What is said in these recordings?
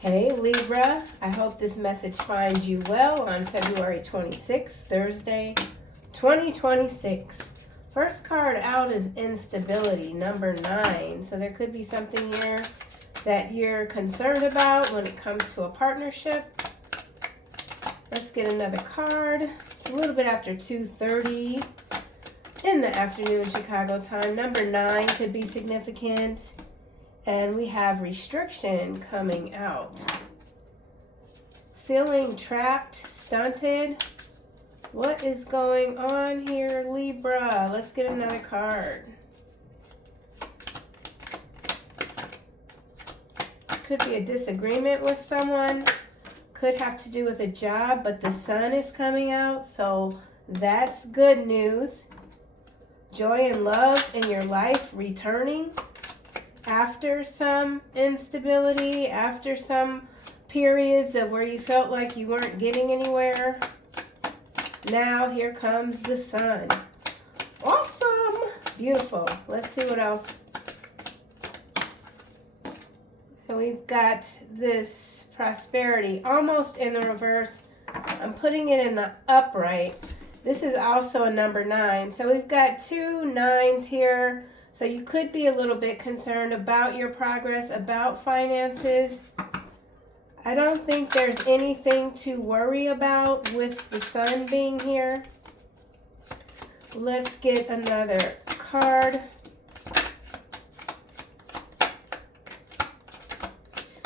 Hey Libra, I hope this message finds you well on February 26th, Thursday, 2026. First card out is instability, number 9. So there could be something here that you're concerned about when it comes to a partnership. Let's get another card. It's a little bit after 2:30 in the afternoon Chicago time. Number 9 could be significant. And we have restriction coming out. Feeling trapped, stunted. What is going on here, Libra? Let's get another card. This could be a disagreement with someone. Could have to do with a job, but the sun is coming out, so that's good news. Joy and love in your life returning. After some instability, after some periods of where you felt like you weren't getting anywhere, now here comes the sun. Awesome! Beautiful. Let's see what else. And we've got this prosperity almost in the reverse. I'm putting it in the upright. This is also a number 9. So we've got 2 9s here. So you could be a little bit concerned about your progress, about finances. I don't think there's anything to worry about with the sun being here. Let's get another card.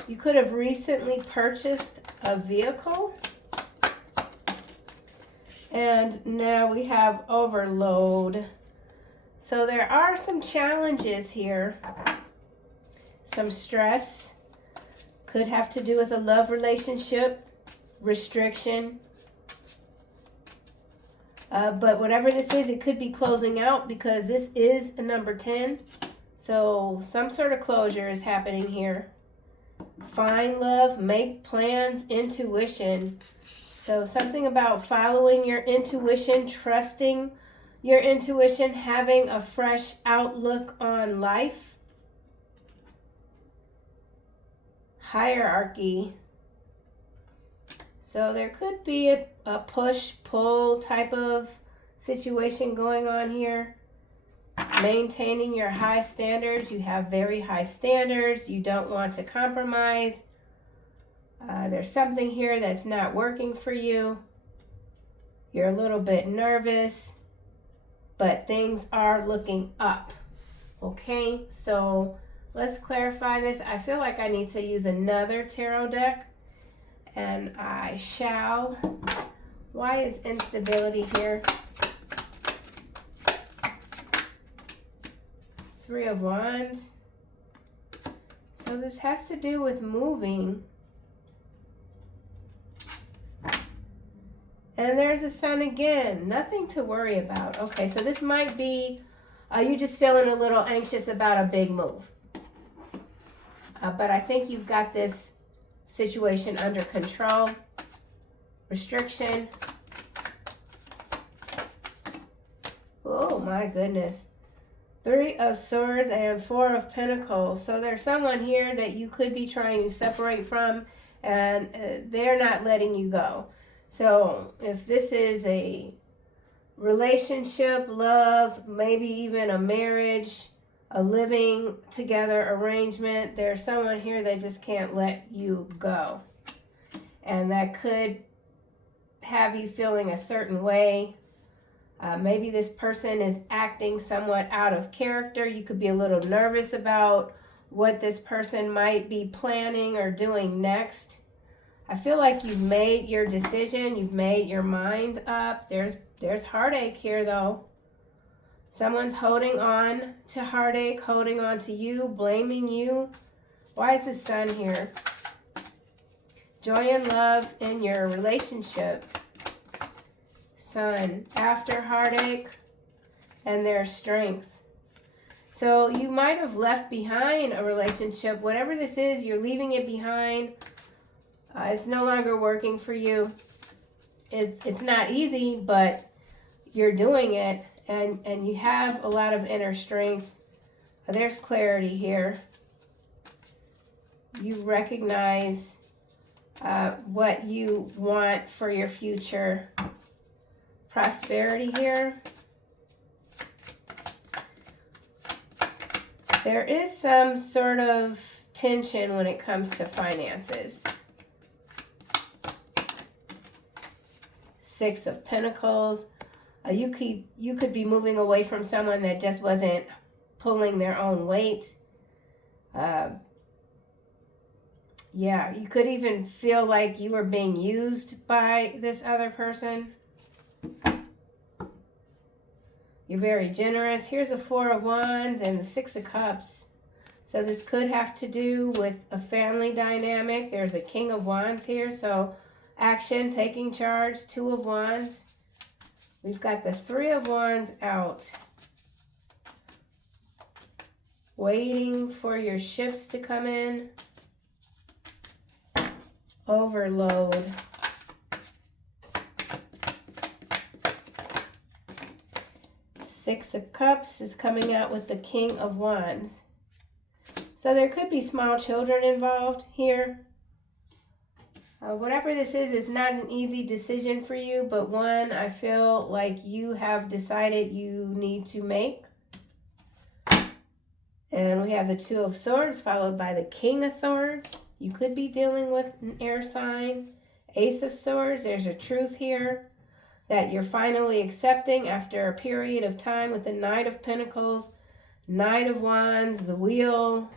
You could have recently purchased a vehicle. And now we have overload. So there are some challenges here, some stress, could have to do with a love relationship, restriction. But whatever this is, it could be closing out because this is a number 10. So some sort of closure is happening here. Find love, make plans, intuition. So something about following your intuition, trusting your intuition, having a fresh outlook on life. Hierarchy. So there could be a push-pull type of situation going on here. Maintaining your high standards. You have very high standards. You don't want to compromise. There's something here that's not working for you. You're a little bit nervous. But things are looking up. Okay, so let's clarify this. I feel like I need to use another tarot deck, and I shall. Why is instability here? 3 of Wands. So this has to do with moving. And there's the sun again. Nothing to worry about. Okay, so this might be you just feeling a little anxious about a big move. But I think you've got this situation under control. Restriction. Oh my goodness. 3 of Swords and 4 of Pentacles. So there's someone here that you could be trying to separate from, and they're not letting you go. So if this is a relationship, love, maybe even a marriage, a living together arrangement, there's someone here that just can't let you go. And that could have you feeling a certain way. Maybe this person is acting somewhat out of character. You could be a little nervous about what this person might be planning or doing next. I feel like you've made your decision. You've made your mind up. There's heartache here, though. Someone's holding on to heartache, holding on to you, blaming you. Why is the sun here? Joy and love in your relationship. Sun, after heartache, and there's strength. So you might have left behind a relationship. Whatever this is, you're leaving it behind. It's no longer working for you. It's not easy, but you're doing it, and you have a lot of inner strength. There's clarity here. You recognize what you want for your future prosperity here. There is some sort of tension when it comes to finances. Six of Pentacles. You could be moving away from someone that just wasn't pulling their own weight. Yeah, you could even feel like you were being used by this other person. You're very generous. Here's a Four of Wands and the Six of Cups. So this could have to do with a family dynamic. There's a King of Wands here. So action, taking charge, Two of Wands. We've got the Three of Wands out. Waiting for your shifts to come in. Overload. Six of Cups is coming out with the King of Wands. So there could be small children involved here. Whatever this is, it's not an easy decision for you, but one I feel like you have decided you need to make. And we have the Two of Swords followed by the King of Swords. You could be dealing with an air sign. Ace of Swords, there's a truth here that you're finally accepting after a period of time with the Knight of Pentacles, Knight of Wands, the Wheel,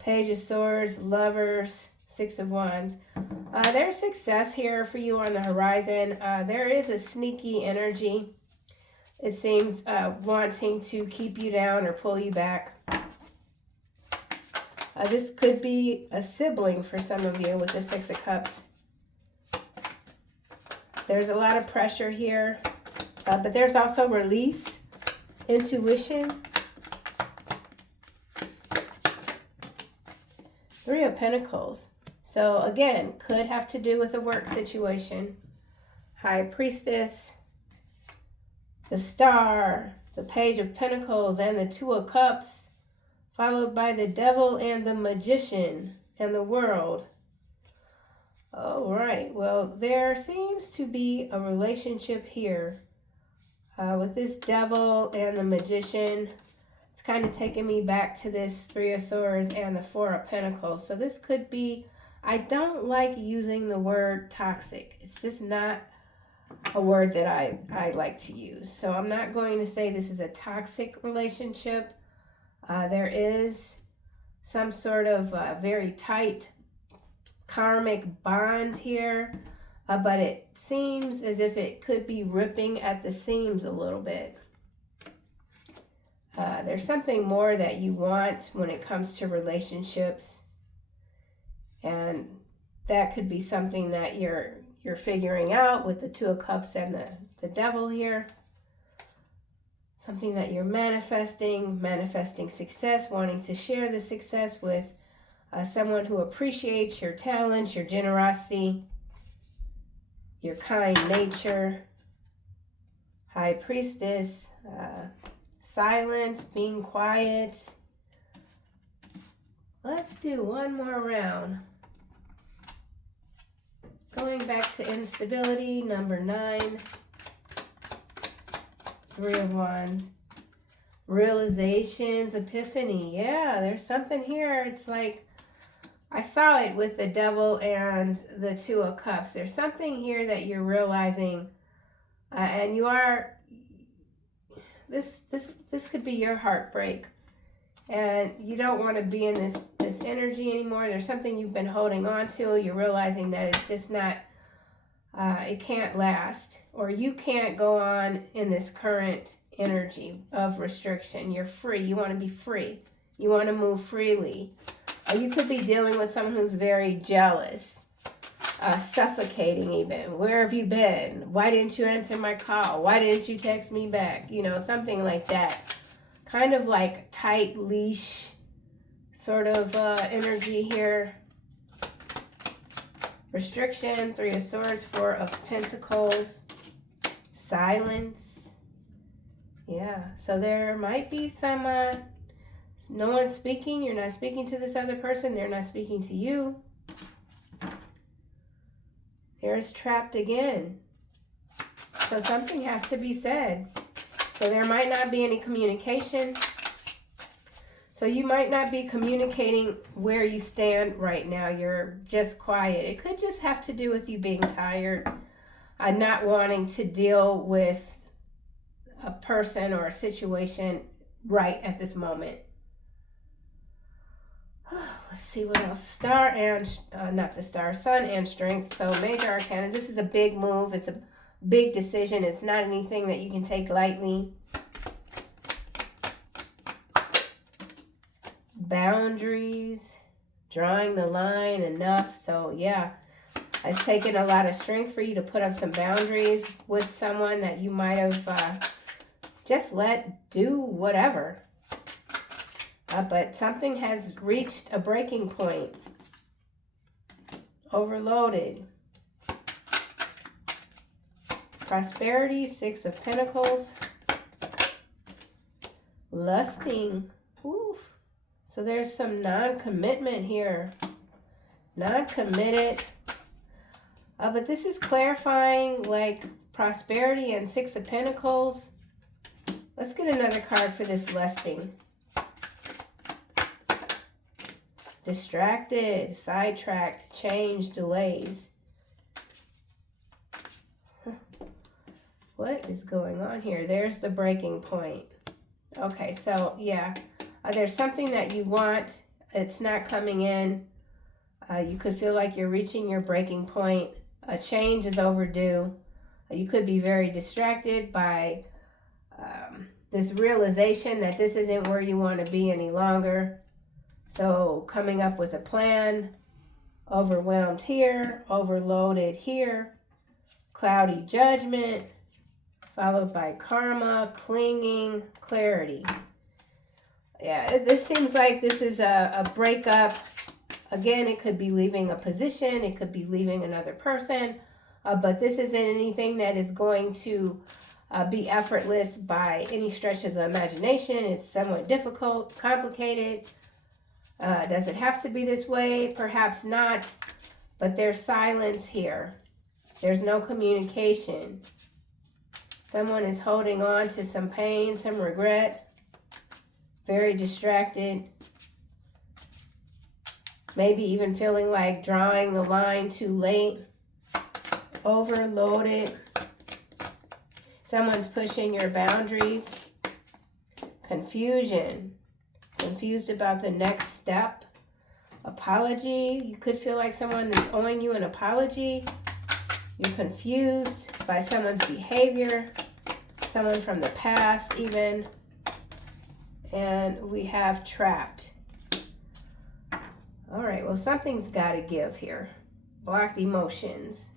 Page of Swords, Lovers, Six of Wands. There's success here for you on the horizon. There is a sneaky energy. It seems wanting to keep you down or pull you back. This could be a sibling for some of you with the Six of Cups. There's a lot of pressure here, but there's also release, intuition. Three of Pentacles. So again, could have to do with a work situation. High Priestess, the Star, the Page of Pentacles, and the Two of Cups, followed by the Devil and the Magician and the World. All right, well, there seems to be a relationship here with this Devil and the Magician. It's kind of taking me back to this Three of Swords and the Four of Pentacles. So this could be, I don't like using the word toxic. It's just not a word that I like to use. So I'm not going to say this is a toxic relationship. There is some sort of very tight karmic bond here, but it seems as if it could be ripping at the seams a little bit. There's something more that you want when it comes to relationships, and that could be something that you're figuring out with the Two of Cups and the Devil here. Something that you're manifesting success, wanting to share the success with someone who appreciates your talents, your generosity, your kind nature. High Priestess, silence, being quiet. Let's do one more round. Going back to instability, number 9. Three of Wands. Realizations, epiphany. Yeah, there's something here. It's like, I saw it with the Devil and the Two of Cups. There's something here that you're realizing, and you are, this could be your heartbreak. And you don't want to be in this energy anymore. There's something you've been holding on to. You're realizing that it's just not, it can't last. Or you can't go on in this current energy of restriction. You're free. You want to be free. You want to move freely. You could be dealing with someone who's very jealous, suffocating even. Where have you been? Why didn't you answer my call? Why didn't you text me back? You know, something like that. Kind of like tight leash sort of energy here. Restriction, Three of Swords, Four of Pentacles. Silence. Yeah, so there might be some, no one's speaking. You're not speaking to this other person. They're not speaking to you. Here's trapped again. So something has to be said. So there might not be any communication. So you might not be communicating where you stand right now. You're just quiet. It could just have to do with you being tired, not wanting to deal with a person or a situation right at this moment. Let's see what else. Star and, not the star, sun and strength. So major arcana. This is a big move. It's a big decision. It's not anything that you can take lightly. Boundaries, drawing the line enough. So yeah, it's taken a lot of strength for you to put up some boundaries with someone that you might have just let do whatever. But something has reached a breaking point. Overloaded. Prosperity, 6 of Pentacles. Lusting. Oof. So there's some non-commitment here. Non-committed. But this is clarifying like prosperity and 6 of Pentacles. Let's get another card for this lusting. Distracted, sidetracked, change, delays. What is going on here? There's the breaking point. Okay, so yeah, there's something that you want. It's not coming in. You could feel like you're reaching your breaking point. A change is overdue. You could be very distracted by this realization that this isn't where you want to be any longer. So coming up with a plan, overwhelmed here, overloaded here, cloudy judgment, followed by karma, clinging, clarity. Yeah, this seems like this is a breakup. Again, it could be leaving a position, it could be leaving another person, but this isn't anything that is going to be effortless by any stretch of the imagination. It's somewhat difficult, complicated. Does it have to be this way? Perhaps not, but there's silence here. There's no communication. Someone is holding on to some pain, some regret, very distracted. Maybe even feeling like drawing the line too late, overloaded. Someone's pushing your boundaries. Confusion. Confused about the next step. Apology. You could feel like someone is owing you an apology. You're confused by someone's behavior. Someone from the past even. And we have trapped. All right, well, something's got to give here. Blocked emotions.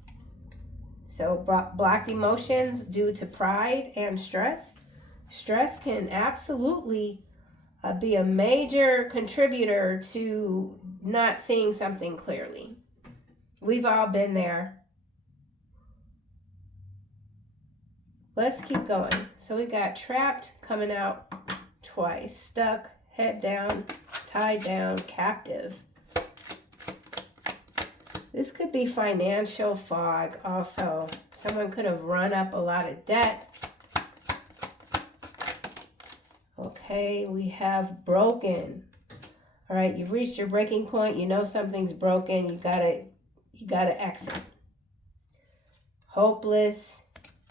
So blocked emotions due to pride and stress. Stress can absolutely be a major contributor to not seeing something clearly. We've all been there. Let's keep going. So we got trapped coming out twice. Stuck, head down, tied down, captive. This could be financial fog also. Someone could have run up a lot of debt. Okay, we have broken. All right, you've reached your breaking point. You know something's broken. You gotta exit. Hopeless.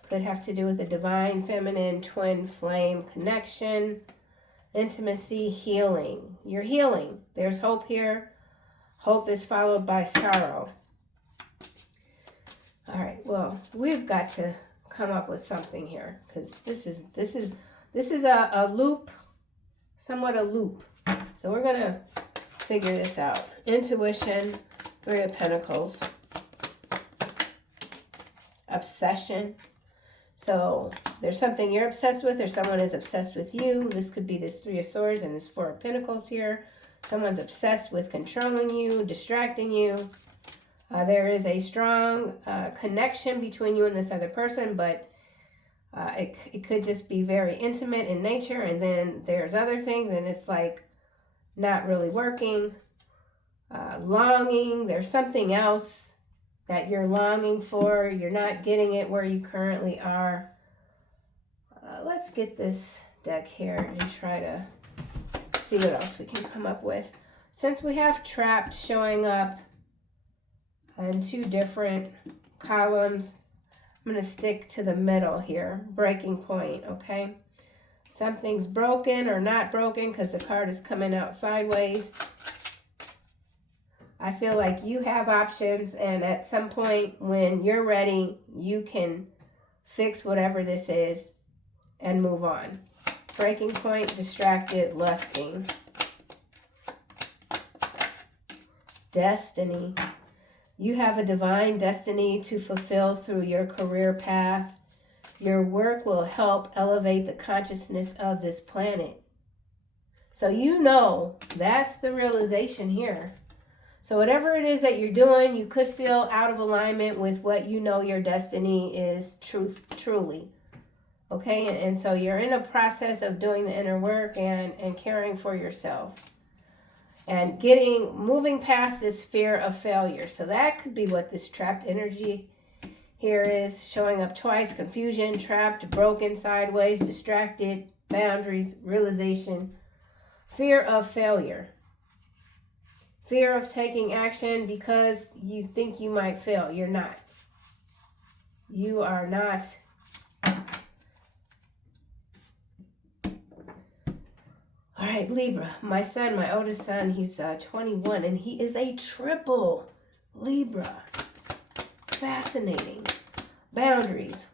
Could have to do with a divine feminine twin flame connection. Intimacy, healing. You're healing. There's hope here. Hope is followed by sorrow. All right, well, we've got to come up with something here because this is a loop, somewhat a loop. So we're going to figure this out. Intuition, 3 of Pentacles. Obsession. So there's something you're obsessed with or someone is obsessed with you. This could be this 3 of Swords and this 4 of Pentacles here. Someone's obsessed with controlling you, distracting you. There is a strong connection between you and this other person, but it could just be very intimate in nature, and then there's other things, and it's like not really working. Longing, there's something else that you're longing for. You're not getting it where you currently are. Let's get this deck here and try to see what else we can come up with. Since we have trapped showing up in two different columns, I'm going to stick to the middle here, breaking point, okay? Something's broken or not broken because the card is coming out sideways. I feel like you have options, and at some point when you're ready, you can fix whatever this is and move on. Breaking point, distracted, lusting. Destiny. You have a divine destiny to fulfill through your career path. Your work will help elevate the consciousness of this planet. So you know that's the realization here. So whatever it is that you're doing, you could feel out of alignment with what you know your destiny is truly. Okay, and so you're in a process of doing the inner work and caring for yourself. And moving past this fear of failure. So that could be what this trapped energy here is, showing up twice: confusion, trapped, broken, sideways, distracted, boundaries, realization, fear of failure. Fear of taking action because you think you might fail. You're not. You are not. All right, Libra, my son, my oldest son, he's 21, and he is a triple Libra. Fascinating. Boundaries.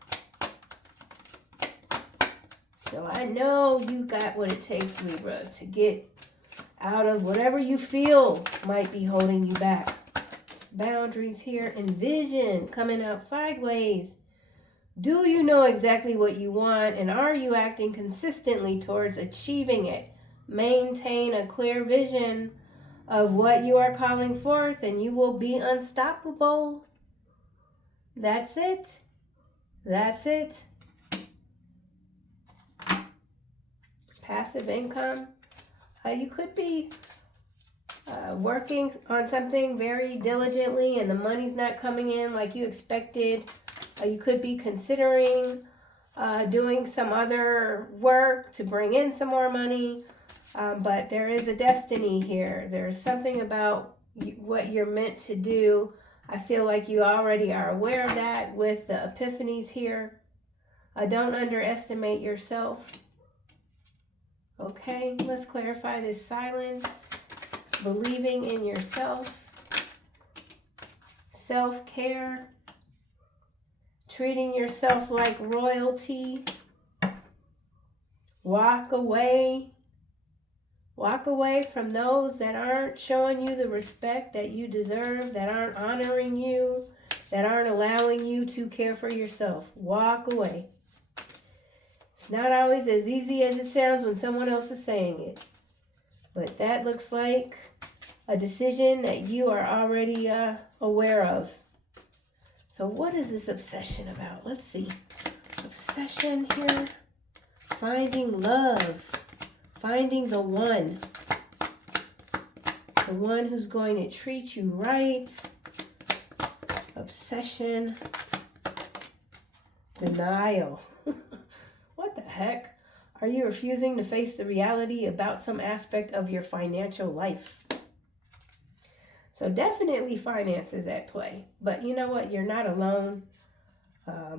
So I know you got what it takes, Libra, to get out of whatever you feel might be holding you back. Boundaries here, and vision coming out sideways. Do you know exactly what you want, and are you acting consistently towards achieving it? Maintain a clear vision of what you are calling forth, and you will be unstoppable. That's it. That's it. Passive income. You could be working on something very diligently and the money's not coming in like you expected. You could be considering doing some other work to bring in some more money. But there is a destiny here. There's something about what you're meant to do. I feel like you already are aware of that with the epiphanies here. Don't underestimate yourself. Okay, let's clarify this silence. Believing in yourself. Self-care. Treating yourself like royalty. Walk away. Walk away from those that aren't showing you the respect that you deserve, that aren't honoring you, that aren't allowing you to care for yourself. Walk away. It's not always as easy as it sounds when someone else is saying it. But that looks like a decision that you are already aware of. So what is this obsession about? Let's see. Obsession here. Finding love. Finding the one who's going to treat you right. Obsession. Denial. What the heck? Are you refusing to face the reality about some aspect of your financial life? So definitely finances at play. But you know what? You're not alone.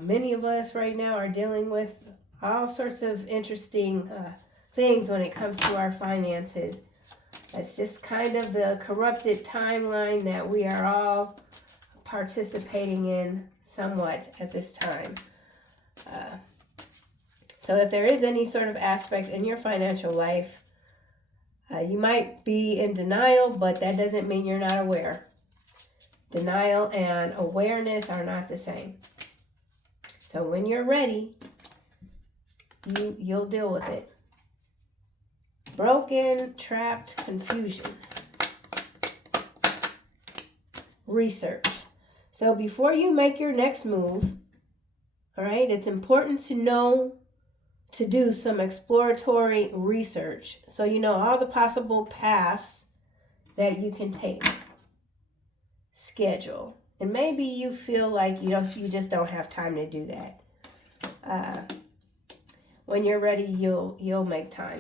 Many of us right now are dealing with all sorts of interesting things when it comes to our finances. It's just kind of the corrupted timeline that we are all participating in somewhat at this time. So if there is any sort of aspect in your financial life, you might be in denial, but that doesn't mean you're not aware. Denial and awareness are not the same. So when you're ready, you'll deal with it. Broken, trapped, confusion. Research. So before you make your next move, all right, it's important to do some exploratory research so you know all the possible paths that you can take. Schedule. And maybe you feel like you just don't have time to do that. When you're ready, you'll make time.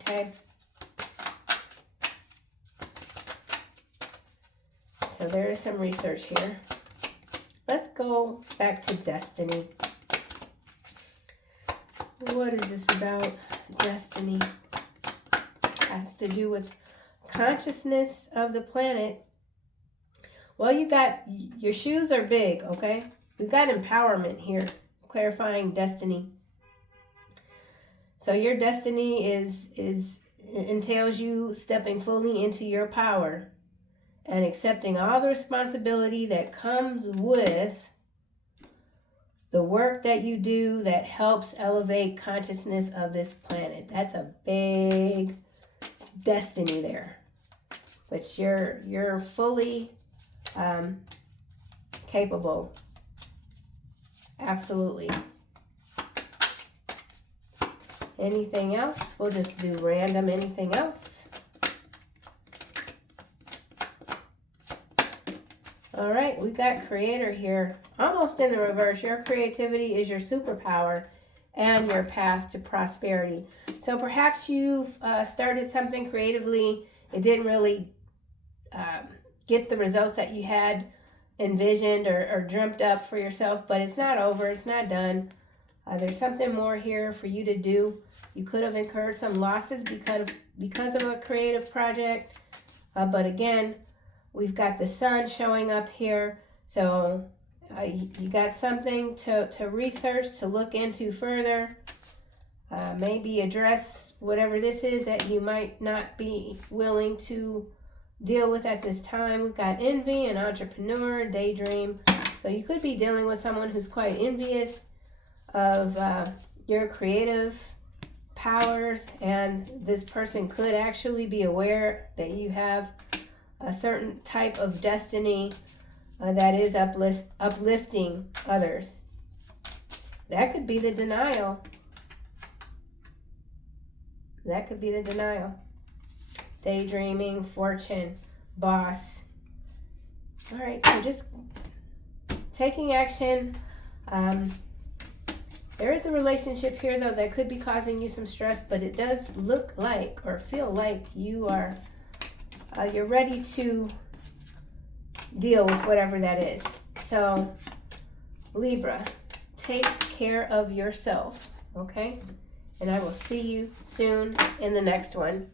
Okay? So there is some research here. Let's go back to destiny. What is this about? Destiny. Has to do with consciousness of the planet. Well, you got, your shoes are big, okay? We've got empowerment here, clarifying destiny. So your destiny entails you stepping fully into your power and accepting all the responsibility that comes with the work that you do that helps elevate consciousness of this planet. That's a big destiny there. But you're fully capable. Absolutely. Anything else? We'll just do random anything else. All right, we got creator here. Almost in the reverse. Your creativity is your superpower and your path to prosperity. So perhaps you've started something creatively. It didn't really get the results that you had envisioned or dreamt up for yourself, but it's not over. It's not done. There's something more here for you to do. You could have incurred some losses because of a creative project. But again, we've got the sun showing up here. So you got something to research, to look into further. Maybe address whatever this is that you might not be willing to deal with at this time. We've got envy, an entrepreneur, daydream. So you could be dealing with someone who's quite envious of your creative powers, and this person could actually be aware that you have a certain type of destiny that is uplifting others. That could be the denial. That could be the denial. Daydreaming, fortune, boss. All right, so just taking action. There is a relationship here, though, that could be causing you some stress, but it does look like or feel like you are you're ready to deal with whatever that is. So, Libra, take care of yourself, okay? And I will see you soon in the next one.